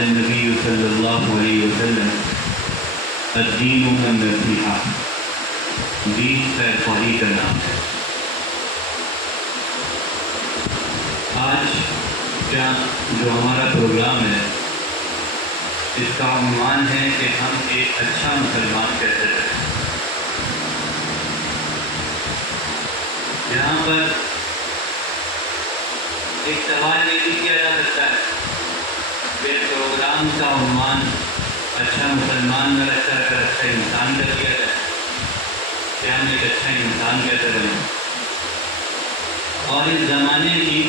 النبی صلی اللہ علیہ وسلم الدین النصیحہ، دین خیر خواہی کا نام ہے۔ آج کا جو ہمارا پروگرام ہے اس کا عنوان ہے کہ ہم ایک اچھا مسلمان کیسے رہیں۔ یہاں پر ایک سوال یہ بھی کیا جا سکتا ہے کہ پروگرام کا عنوان اچھا مسلمان میں رکھا کر اچھا انسان کر دیا جائے کہ ہم ایک اچھا انسان کیسے رہیں۔ اور اس زمانے کی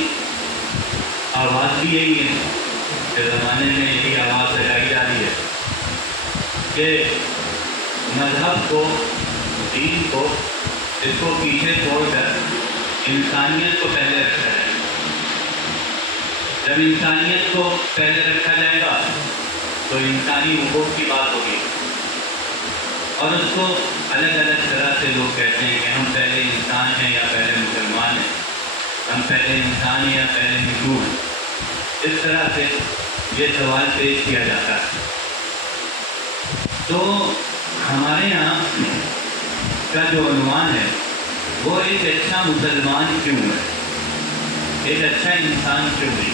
آواز بھی یہی ہے کہ زمانے میں یہی آواز لگائی جا رہی ہے کہ مذہب کو، دین کو، اس کو پیچھے چھوڑ کر انسانیت کو پہلے رکھا جائے۔ جب انسانیت کو پہلے رکھا جائے گا تو انسانی حقوق کی بات ہوگی، اور اس کو الگ الگ طرح سے لوگ کہتے ہیں کہ ہم پہلے انسان ہیں یا پہلے مسلمان ہیں، ہم پہلے انسان ہیں یا پہلے ہندو ہیں۔ اس طرح سے یہ سوال پیش کیا جاتا ہے۔ تو ہمارے یہاں کا جو عنوان ہے وہ ایک اچھا مسلمان کیوں ہے، ایک اچھا انسان کیوں ہے،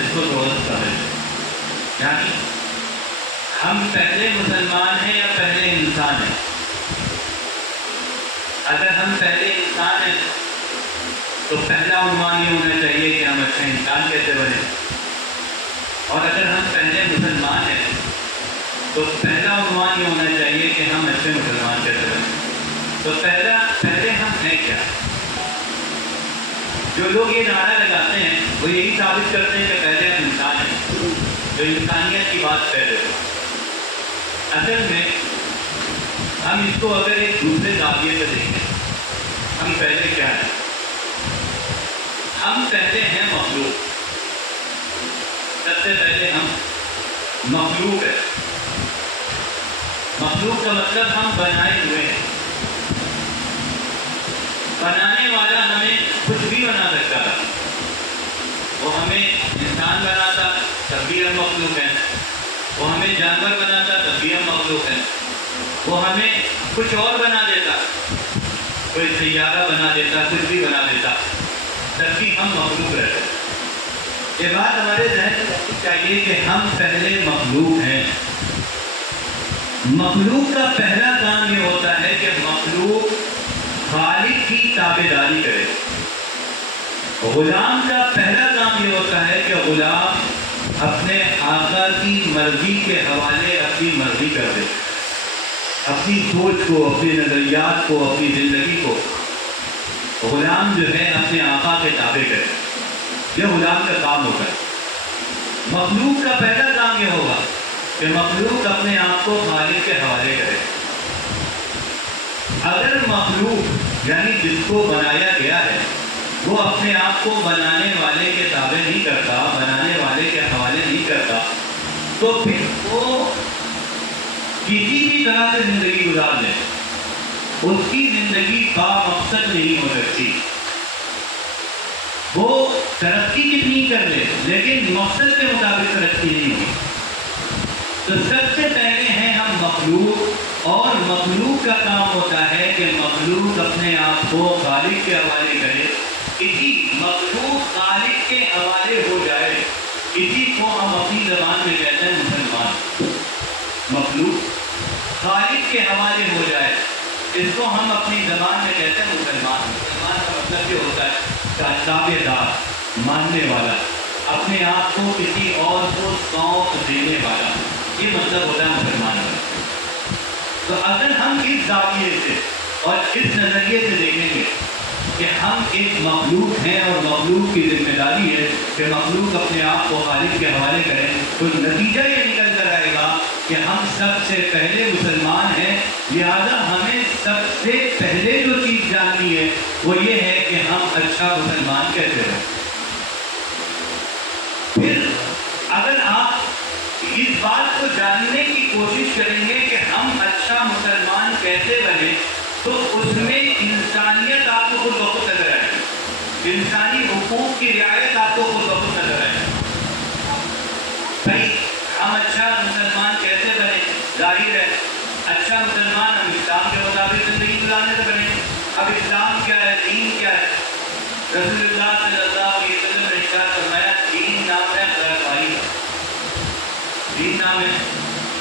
اس کو تھوڑا سمجھیں۔ یعنی ہم پہلے مسلمان ہیں یا پہلے انسان ہیں؟ اگر ہم پہلے انسان ہیں تو پہلا عنوان یہ ہونا چاہیے کہ ہم اچھا انسان کیسے بنیں، اور اگر ہم پہلے مسلمان ہیں تو پہلا عنوان یہ ہونا چاہیے کہ ہم اچھے مسلمان کیسے بنیں۔ تو پہلے ہم ہیں کیا؟ جو لوگ یہ نعرہ لگاتے ہیں وہ یہی ثابت کرتے ہیں کہ پہلے ہم انسان ہیں، جو انسانیت کی بات پہلے ہو۔ اصل میں ہم اس کو اگر ایک دوسرے زاویے سے دیکھیں، ہم پہلے کیا ہیں؟ ہم پہلے ہیں مخلوق۔ سب سے پہلے ہم مخلوق ہیں۔ مخلوق کا مطلب ہم بنائے ہوئے ہیں۔ بنانے والا ہمیں کچھ بھی بنا سکتا تھا، وہ ہمیں انسان بناتا تب بھی ہم مخلوق ہیں، وہ ہمیں جانور بناتا تب بھی ہم مخلوق ہیں، وہ ہمیں کچھ اور بنا دیتا، کوئی سیارہ بنا دیتا، کچھ بھی بنا دیتا، تب بھی ہم مخلوق رہتے۔ یہ بات ہمارے ذہن میں رکھنی چاہیے کہ ہم پہلے مخلوق ہیں۔ مخلوق کا پہلا کام یہ ہوتا ہے کہ مخلوق خالق کی تابعداری کرے۔ غلام کا پہلا کام یہ ہوتا ہے کہ غلام اپنے آقا کی مرضی کے حوالے اپنی مرضی کر دے، اپنی سوچ کو، اپنی نظریات کو، اپنی زندگی کو غلام جو ہے اپنے آقا کے تابع کرے۔ یہ غلام کا کام ہوتا ہے۔ مخلوق کا پہلا کام یہ ہوگا کہ مخلوق اپنے آپ کو خالق کے حوالے کرے۔ اگر مخلوق یعنی جس کو بنایا گیا ہے وہ اپنے آپ کو بنانے والے کے تابع نہیں کرتا، بنانے والے کے حوالے نہیں کرتا، تو پھر وہ کسی بھی طرح سے زندگی گزار لے، اس کی زندگی با مقصد نہیں ہو سکتی۔ وہ ترقی کتنی کر لے لیکن مقصد کے مطابق ترقی نہیں ہوگی۔ تو سب سے پہلے ہیں ہم مخلوق، اور مخلوق کا کام ہوتا ہے کہ مخلوق اپنے آپ کو خالق کے حوالے کرے۔ اسی مخلوق خالق کے حوالے ہو جائے، اسی کو ہم اپنی زبان میں کہتے ہیں مسلمان۔ مخلوق خالق کے حوالے ہو جائے، اس کو ہم اپنی زبان میں کہتے ہیں مسلمان۔ مسلمان کا مطلب یہ ہوتا ہے تابع دار، ماننے والا، اپنے آپ کو کسی اور کو سونپ دینے والا، یہ مطلب ہوتا ہے مسلمان کا۔ تو اگر ہم اس زاویے سے اور اس نظریے سے دیکھیں گے کہ ہم ایک مخلوق ہیں اور مخلوق کی ذمہ داری ہے کہ مخلوق اپنے آپ کو خالق کے حوالے کریں، تو نتیجہ یہ نکل کر آئے گا کہ ہم سب سے پہلے مسلمان ہیں۔ لہذا ہمیں سب سے پہلے جو چیز جاننی ہے وہ یہ ہے کہ ہم اچھا مسلمان کیسے ہیں۔ پھر اگر آپ اس بات کو جاننے کی کوشش کریں گے کہ ہم اچھا مسلمان کیسے بنے، تو اس میں انسانیت آپ کو خود بخود نظر آئے گی، انسانی حقوق کی رعایت آپ کو خود بخود نظر آئے گی۔ بھائی نام ہے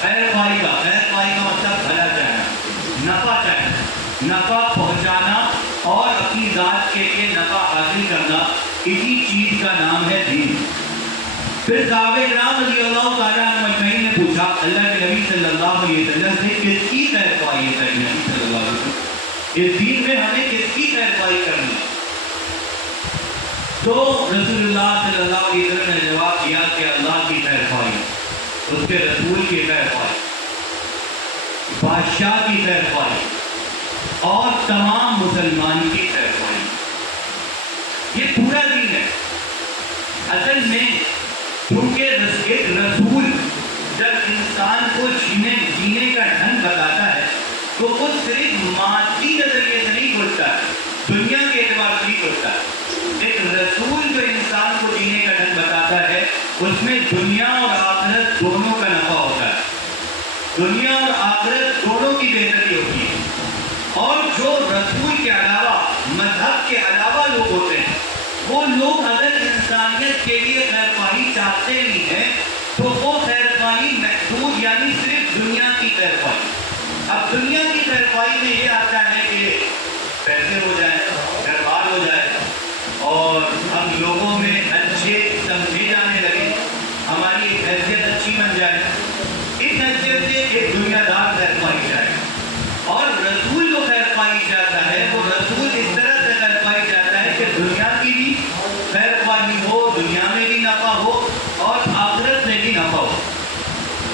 خیر خواہی کا. خیر خواہی کا مطلب بھلا چاہنا, نفع چاہنا, نفع پہنچانا اور اپنی ذات کے لیے نفع حاصل کرنا, اسی چیز کا نام ہے دین. پھر صحابہ کرام رضی اللہ تعالیٰ عنہ اجمعین نے پوچھا اللہ کے نبی صلی اللہ علیہ وسلم سے کس کی خیر خواہی ہے نبی صلی اللہ علیہ وسلم, اس دین میں ہمیں کس کی خیر خواہی کرنی ہے؟ تو رسول اللہ صلی اللہ علیہ وسلم نے جواب دیا کہ اللہ کی خیر خواہی, اس کے رسول کی خیر خواہی, بادشاہ کی خیر خواہی اور تمام مسلمان کی خیر خواہی. یہ پورا دین ہے. اصل میں کیونکہ ایک رسول جب انسان کو جینے کا ڈھنگ بتاتا ہے تو وہ صرف مادی نظریے سے نہیں سوچتا ہے, دنیا کے اعتبار سے نہیں سوچتا ہے. ایک رسول جو انسان کو جینے کا ڈھنگ بتاتا ہے اس میں دنیا اور آخرت دونوں کا نفع ہوتا ہے, دنیا اور آخرت دونوں کی بہتری ہوتی ہے. اور جو رسول کے علاوہ مذہب کے علاوہ لوگ ہوتے ہیں وہ لوگ اگر انسانیت کے لیے خیر خواہی چاہتے بھی ہیں تو وہ خیر خواہی محدود یعنی صرف دنیا کی خیر خواہی. اب دنیا کی خیر خواہی میں یہ آتا ہے کہ پیسے ہو جائیں, گھر بار ہو جائے اور ہم لوگوں میں اچھے سمجھے جانے لگے, ہماری ایک حیثیت اچھی بن جائے. اس حیثیت سے ایک دنیا دار خیر خواہی چاہے. اور رسول جو خیر خواہی چاہتا ہے وہ رسول اس طرح سے خیر خواہی چاہتا ہے کہ دنیا کی بھی خیر خواہی ہو, دنیا میں بھی نفع ہو اور آخرت میں بھی نفع ہو.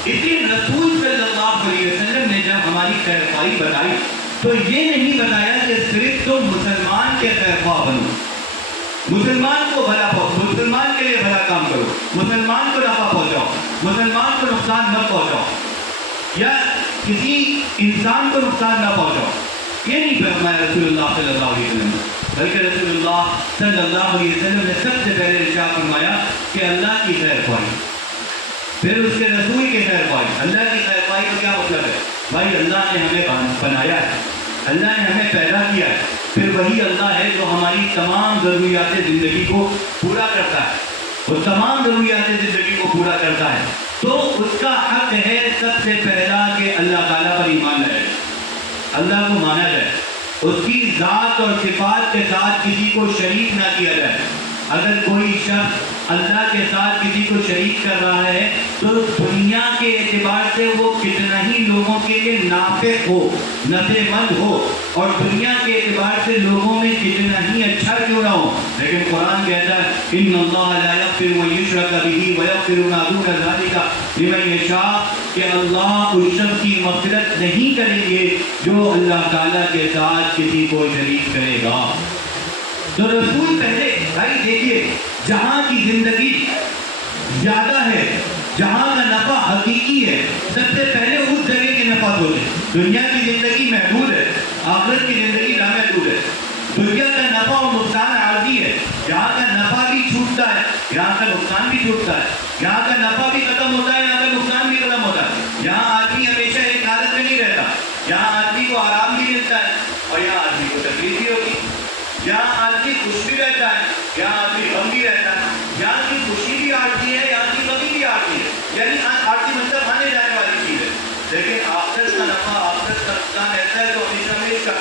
اس لیے رسول صلی اللہ علیہ وسلم نے جب ہماری خیر خواہی بتائی تو یہ نہیں بتایا کہ صرف تم مسلمان کے خیر خواہ بنو, مسلمان کو بھلا پہنچو, مسلمان کے لیے بھلا کام کرو, مسلمان کو نفع پہنچاؤ, مسلمان کو نقصان نہ پہنچاؤ یا کسی انسان کو نقصان نہ پہنچاؤ. یہ نہیں فرمایا رسول اللہ صلی اللہ علیہ وسلم, بلکہ رسول اللہ صلی اللہ علیہ وسلم نے سب سے پہلے ارشاد فرمایا کہ اللہ کی خیر خواہی, پھر اس کے رسول کی خیر خواہی. اللہ کی خیر خواہی کا کیا مطلب ہے؟ بھائی اللہ نے ہمیں بنایا ہے, اللہ نے ہمیں پیدا کیا ہے, پھر وہی اللہ ہے جو ہماری تمام ضروریات زندگی کو پورا کرتا ہے, وہ تمام ضروریات زندگی کو پورا کرتا ہے. تو اس کا حق ہے سب سے پہلا کہ اللہ تعالیٰ پر ایمان لائے, اللہ کو مانا جائے, اس کی ذات اور صفات کے ساتھ کسی کو شریک نہ کیا جائے. اگر کوئی شخص اللہ کے ساتھ کسی کو شریک کر رہا ہے تو دنیا کے اعتبار سے وہ کتنا ہی لوگوں کے لیے نافع ہو, نفع مند ہو, اور دنیا کے اعتبار سے لوگوں میں کتنا ہی اچھا کیوں نہ ہو, لیکن قرآن کہتا ہے ان اللہ لا یغفر ان یشرک بہ ویغفر ما دون ذلک لمن یشاء, کہ اللہ اس شخص کی مغفرت نہیں کریں گے جو اللہ تعالیٰ کے ساتھ کسی کو شریک کرے گا. تو رسول پہلے بھائی دیکھیے جہاں کی زندگی زیادہ ہے, جہاں کا نفع حقیقی ہے, سب سے پہلے اس جگہ کے نفع سوچیں. دنیا کی زندگی محدود ہے, آخرت کی زندگی نامحدود ہے. دنیا کا نفع اور نقصان عارضی ہے, یہاں کا نفع بھی چھوٹتا ہے, یہاں کا نقصان بھی چھوٹتا ہے, یہاں کا نفع بھی ختم ہوتا ہے, یہاں کا نقصان بھی ختم ہوتا ہے. یہاں آدمی ہمیشہ ایک حالت میں نہیں رہتا, یہاں آدمی کو آرام بھی ملتا ہے اور یہاں آدمی کو تکلیف بھی ہوتی ہے. یہاں آدمی خوش بھی رہتا ہے, یہاں آدمی غم بھی رہتا ہے. یہاں کی خوشی بھی عارضی ہے, یہاں کی غمی بھی عارضی ہے, یعنی عارضی مطلب آنے جانے والی چیز ہے. لیکن آخرت کا نفع, آخرت کا نقصان ایسا ہے تو ہمیشہ میں اس کا,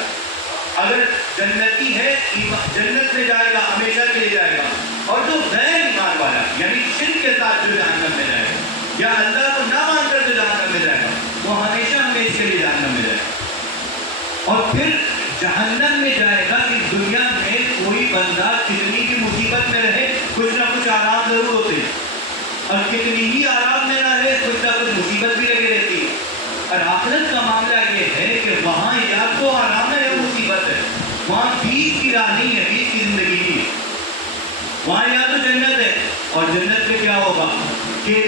اگر جنتی ہے جنت میں جائے گا, ہمیشہ کے لیے جائے گا, اور جو غیر ایمان والا یعنی شرک کے ساتھ جو جہنم میں جائے گا یا اللہ کو نہ مان کر جو جہنم میں جائے گا وہ ہمیشہ ہمیشہ کے لیے جہنم میں جائے گا. اور پھر جہنم میں جائے گا کہ دنیا میں کوئی بندہ کتنی بھی مصیبت میں رہے کچھ نہ کچھ آرام ضرور ہوتے ہیں, اور کتنی ہی آرام میں نہ رہے کچھ نہ کچھ مصیبت بھی لگی رہتی ہے. اور آخرت کا معاملہ یہ ہے کہ وہاں یا تو آرام ہے یا مصیبت ہے, وہاں بیچ کی راہ نہیں ہے, بیچ کی زندگی نہیں ہے. وہاں یا تو جنت ہے, اور جنت میں کیا ہوگا کہ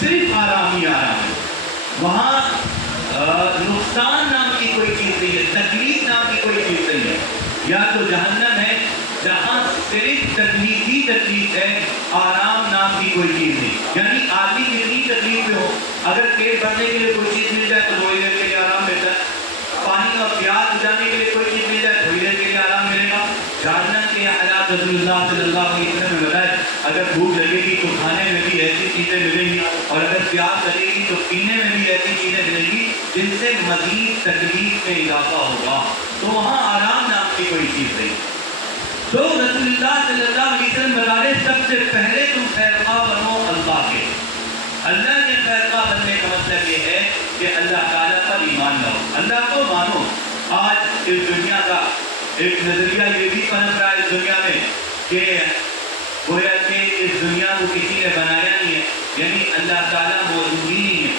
صرف آرام ہی آرام ہے. وہاں نقصان نام کی کوئی چیز نہیں ہے, تکلیف نام کی کوئی چیز نہیں ہے. یا تو جہنم ہے جہاں صرف تکلیف ہی تکلیف ہے, آرام نام کی کوئی چیز نہیں. یعنی آدمی کتنی تکلیف میں ہو, اگر پیٹ بھرنے کے لیے کوئی چیز مل جائے تو تھوڑی دیر کے لیے آرام ملتا ہے, پانی کا پیاس بجانے کے لیے کوئی چیز مل جائے تھوڑی دیر کے لیے آرام ملے گا. جہنم کے حالات رسول اللہ صلی اللہ علیہ وسلم نے بتائے, اگر بھوک لگے گی تو کھانے میں بھی ایسی چیزیں ملیں گی, اور اگر پیاس لگے گی سے مزید تکلیف میں اضافہ ہوگا، تو وہاں آرام نام کی کوئی چیز نہیں۔ تو رسول اللہ صلی اللہ علیہ وسلم بتا رہے سب سے پہلے تم خیرخواہ بنو اللہ کے۔ اللہ کے خیرخواہ بننے کا مطلب یہ ہے کہ اللہ تعالیٰ پر ایمان لاؤ، اللہ کو مانو۔ آج اس دنیا کا ایک نظریہ یہ بھی پنپ رہا ہے اس دنیا میں کہ گویا کہ اس دنیا کو کسی نے بنایا نہیں ہے، یعنی اللہ تعالیٰ موجود ہی نہیں ہے،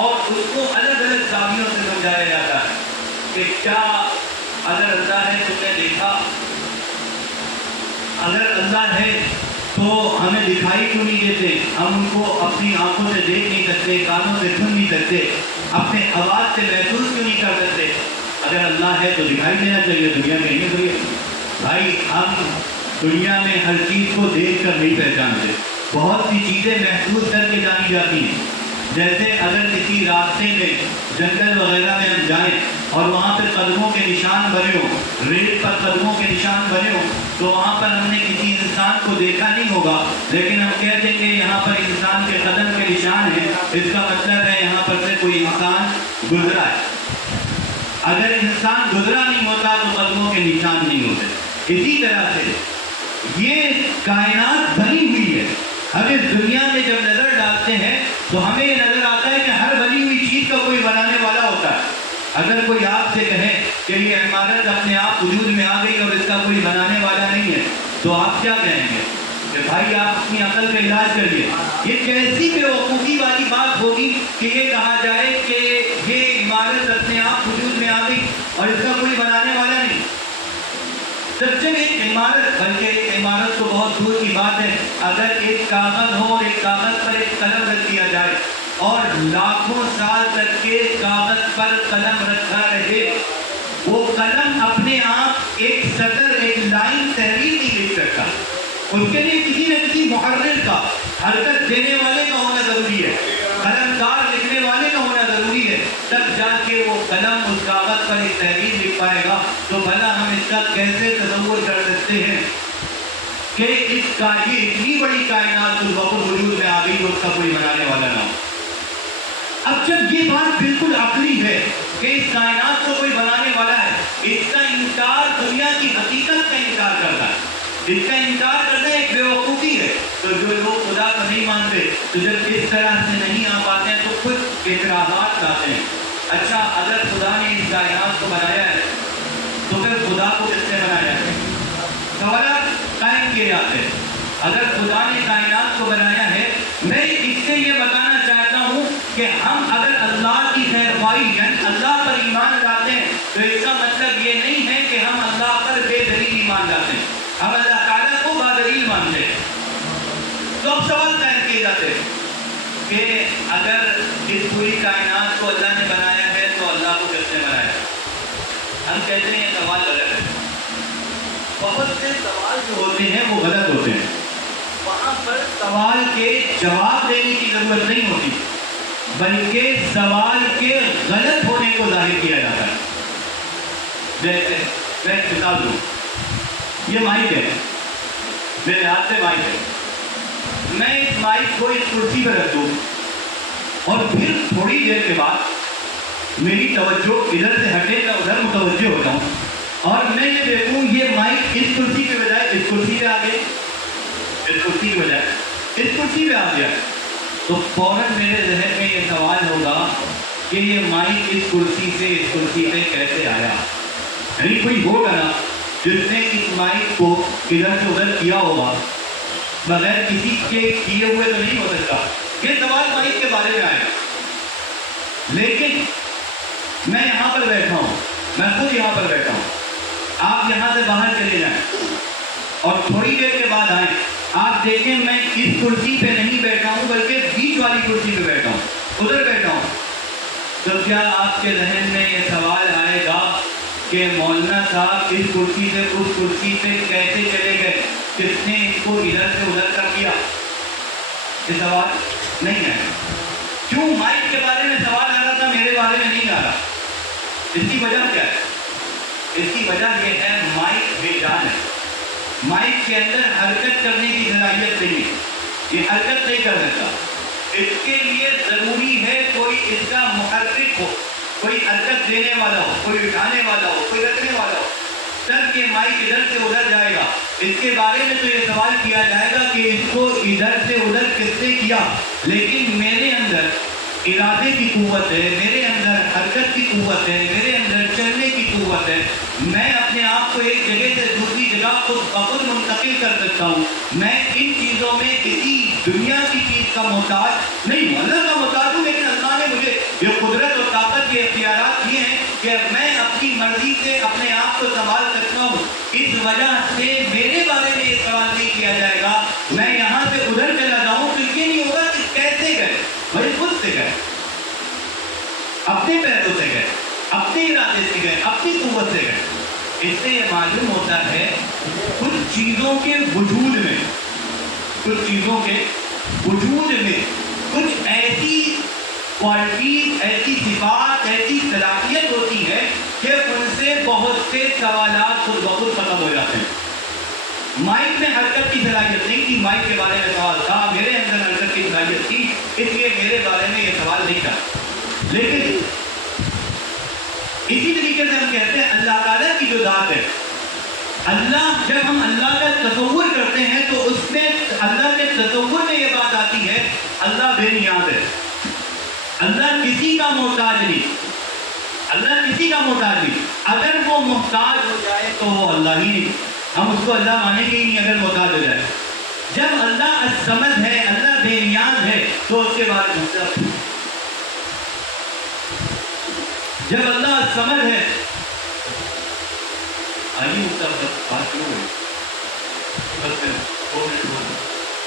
اور اس کو الگ الگ زاویوں سے سمجھایا جاتا ہے کہ کیا اگر اللہ ہے تم نے دیکھا، اگر اللہ ہے تو ہمیں دکھائی کیوں نہیں دیتے، ہم ان کو اپنی آنکھوں سے دیکھ نہیں سکتے، کانوں سے سن نہیں سکتے، اپنے آواز سے محسوس کیوں نہیں کر سکتے؟ اگر اللہ ہے تو دکھائی دینا چاہیے، دنیا میں نہیں ہوئی۔ بھائی ہم دنیا میں ہر چیز کو دیکھ کر نہیں پہچانتے، بہت سی چیزیں محسوس کر کے جانی جاتی ہیں۔ جیسے اگر کسی راستے میں جنگل وغیرہ میں ہم جائیں اور وہاں پہ قدموں کے نشان بنے ہوں، ریت پر قدموں کے نشان بنے ہوں، تو وہاں پر ہم نے کسی انسان کو دیکھا نہیں ہوگا، لیکن ہم کہتے ہیں کہ یہاں پر انسان کے قدم کے نشان ہیں، اس کا مطلب ہے یہاں پر سے کوئی انسان گزرا ہے۔ اگر انسان گزرا نہیں ہوتا تو قدموں کے نشان نہیں ہوتے۔ اسی طرح سے یہ کائنات بنی ہوئی ہے، ہم اس دنیا میں جب نظر ڈالتے ہیں تو ہمیں یہ نظر آتا ہے کہ ہر بنی ہوئی چیز کا کوئی بنانے والا ہوتا ہے۔ اگر کوئی آپ سے کہے کہ یہ عمارت اپنے آپ وجود میں آ گئی اور اس کا کوئی بنانے والا نہیں ہے، تو آپ کیا کہیں گے کہ بھائی آپ اپنی عقل کا علاج کریے؟ یہ کیسی بے وقوفی والی بات ہوگی کہ یہ کہا جائے کہ یہ عمارت اپنے آپ وجود میں آ گئی اور اس کا کوئی بنانے والا نہیں۔ سچے میں ایک عمارت، بلکہ ایک عمارت تو بہت دور کی بات ہے، اگر ایک کاغذ ہو اور ایک کاغذ پر ایک قلم رکھ دیا جائے اور لاکھوں سال تک کے کاغذ پر قلم رکھا رہے، وہ قلم اپنے آپ ایک سطر، ایک لائن تحریر نہیں لکھ سکتا، اس کے لیے کسی نہ کسی محرر کا، حرکت دینے والے کا ہونا ضروری ہے، قلمکار لکھنے والے کا ہونا ضروری ہے، تب جا کے وہ قلم اس کاغذ پر ایک تحریر لکھ پائے گا۔ تو بھلا ہم اس کا کیسے تصور کر سکتے ہیں کہ اس کا یہ اتنی بڑی کائنات اس وقت وجود میں آ گئی تو اس کا کوئی بنانے والا نہ ہو؟ اب جب یہ بات بالکل عقلی ہے کہ اس کائنات کو کوئی بنانے والا ہے، اس کا انکار دنیا کی حقیقت کا انکار کرتا ہے، اس کا انکار کرنا ایک بے وقوفی ہے۔ تو جو لوگ خدا کو نہیں مانتے تو جب اس طرح سے نہیں آ پاتے ہیں تو خود اعتراضات لاتے ہیں۔ اچھا اگر خدا نے اس کائنات کو بنایا ہے تو پھر خدا کو کس نے بنایا ہے؟ سوالات قائم کیے جاتے ہیں۔ اگر خدا نے کائنات کو بنایا ہے، میں اس سے یہ بتانا چاہتا ہوں کہ ہم اگر اللہ کی خیرخواہی یعنی اللہ پر ایمان لاتے ہیں تو اس کا مطلب یہ نہیں ہے کہ ہم اللہ پر بے دلیل ایمان لاتے ہیں، ہم اللہ تعالیٰ کو بادلیل مانتے ہیں۔ تو اب سوال قائم کیے جاتے ہیں کہ اگر اس پوری کائنات کو اللہ نے بنایا ہے تو اللہ کو کس نے بنایا؟ ہم کہتے ہیں یہ سوال غلط ہے۔ بہت سے سوال جو ہوتے ہیں وہ غلط ہوتے ہیں، وہاں پر سوال کے جواب دینے کی ضرورت نہیں ہوتی، بلکہ سوال کے غلط ہونے کو ظاہر کیا جاتا ہے۔ جیسے میں ایک مثال دوں، یہ مائک ہے، میرے ہاتھ سے مائک ہے، میں اس مائک کو اس کرسی پہ رکھ دوں اور پھر تھوڑی دیر کے بعد میری توجہ ادھر سے ہٹے تو ادھر متوجہ ہو جاؤں اور میں یہ دیکھوں یہ مائک اس کرسی کے بجائے اس کرسی پہ آ گئی، اس کرسی کے بجائے اس کرسی پہ آ گیا، تو فوراً میرے ذہن میں یہ سوال ہوگا کہ یہ مائک اس کرسی سے اس کرسی پہ کیسے آیا؟ یعنی کوئی ہوگا نا جس نے اس مائک کو ادھر سے ادھر کیا ہوگا، بغیر کسی کے کیے ہوئے تو نہیں ہو سکتا۔ یہ سوال مائک کے بارے میں آئے گا، لیکن میں یہاں پر بیٹھا ہوں، میں خود یہاں پر بیٹھا ہوں، آپ یہاں سے باہر چلے جائیں اور تھوڑی دیر کے بعد آئیں، آپ دیکھیں میں اس کرسی پہ نہیں بیٹھا ہوں بلکہ بیچ والی کرسی پہ بیٹھا ہوں، ادھر بیٹھا ہوں، تو کیا آپ کے ذہن میں یہ سوال آئے گا کہ مولانا صاحب اس کرسی سے اس کرسی پہ کیسے چلے گئے، کس نے ان کو ادھر سے ادھر کر دیا؟ یہ سوال نہیں ہے۔ کیوں مائک کے بارے میں سوال آ رہا تھا، میرے بارے میں نہیں آ رہا؟ اس کی وجہ کیا ہے؟ اس کی وجہ یہ ہے مائک بے جان ہے، مائک کے اندر حرکت کرنے کی صلاحیت نہیں ہے، یہ حرکت نہیں کر سکتا، اس کے لیے ضروری ہے کوئی اس کا محرک ہو، کوئی حرکت دینے والا ہو، کوئی اٹھانے والا ہو، کوئی رکھنے والا ہو، سر کے مائک ادھر سے ادھر جائے گا، اس کے بارے میں تو یہ سوال کیا جائے گا کہ اس کو ادھر سے ادھر کس نے کیا، لیکن میرے اندر ارادے کی قوت ہے، میرے اندر حرکت کی قوت ہے، میرے اندر چلنے کی قوت ہے، میں اپنے آپ کو ایک جگہ سے دوسری جگہ خود بخود منتقل کر سکتا ہوں، میں ان چیزوں میں کسی دنیا کی چیز کا محتاج نہیں ہوں، اللہ کا محتاج ہوں، لیکن اللہ نے مجھے یہ قدرت اور طاقت کے اختیارات دیے ہیں کہ میں اپنی مرضی سے اپنے آپ کو سنبھال سکتا ہوں، اس وجہ سے میرے بارے میں یہ سوال نہیں کیا جائے گا میں یہاں سے ادھر چلا جاؤں تو یہ نہیں ہوگا کہ کیسے گئے، بھائی خود سے گئے، اپنے پیروں سے گئے، اپنے ارادے سے گئے، اپنی قوت سے گئے۔ اس سے یہ معلوم ہوتا ہے کچھ چیزوں کے وجود میں، کچھ چیزوں کے وجود میں کچھ ایسی کوالٹیز، ایسی صفات، ایسی صلاحیت ہوتی ہے کہ ان سے بہت سے سوالات خود بخود ختم ہو جاتے ہیں۔ مائک میں حرکت کی صلاحیت نہیں تھی، مائک کے بارے میں سوال تھا، میرے اندر حرکت کی صلاحیت تھی، اس لیے میرے بارے میں یہ سوال نہیں تھا۔ لیکن اسی طریقے سے ہم کہتے ہیں اللہ تعالیٰ کی جو ذات ہے، اللہ، جب ہم اللہ کا تصور کرتے ہیں تو اس میں اللہ کے تصور میں یہ بات آتی ہے اللہ بے نیاز ہے، اللہ کسی کا محتاج نہیں، اللہ کسی کا محتاج نہیں، اگر وہ محتاج ہو جائے تو وہ اللہ ہی نہیں، ہم اس کو اللہ مانیں گے ہی نہیں اگر محتاج ہو جائے۔ جب اللہ الصمد ہے، اللہ بے نیاز ہے، تو اس کے بعد مطلب جب اللہ الصمد ہے،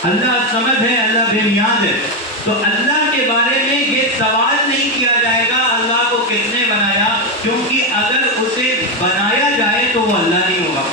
اللہ الصمد ہے، اللہ بے نیاز ہے، تو اللہ کے بارے میں یہ سوال نہیں کیا جائے گا اللہ کو کس نے بنایا، کیونکہ اگر اسے بنایا جائے تو وہ اللہ نہیں ہوگا۔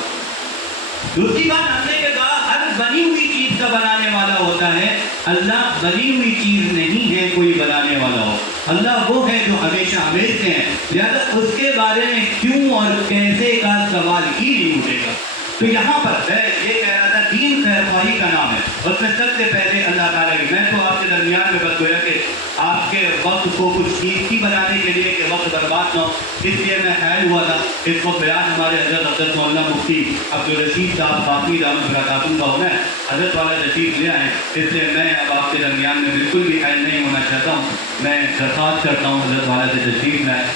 دوسری بات ہم نے کہا ہر بنی ہوئی چیز کا بنانے والا ہوتا ہے، اللہ بنی ہوئی چیز نہیں ہے کوئی بنانے والا ہو، اللہ وہ ہے جو ہمیشہ ہمیشہ ہے، لہذا اس کے بارے میں کیوں اور کیسے کا سوال ہی نہیں اٹھے گا۔ تو یہاں پر میں یہ کہہ رہا تھا دین خیر خواہی کا نام ہے، اس میں سب سے پہلے اللہ تعالیٰ کی، میں تو آپ کے درمیان میں بس گویا کہ آپ کے وقت کو کچھ قیمتی بنانے کے لیے کہ وقت برباد نہ ہو، اس لیے میں حائل ہوا تھا۔ اس کو بیان ہمارے حضرت مولانا مفتی عبدالرشید صاحب باقی دامت برکاتہ کا ہونا ہے، حضرت والا تشریف لے آئے، اس لیے میں اب آپ کے درمیان میں بالکل بھی حائل نہیں ہونا چاہتا ہوں، میں درخواست کرتا ہوں حضرت والا سے تشریف لائیں۔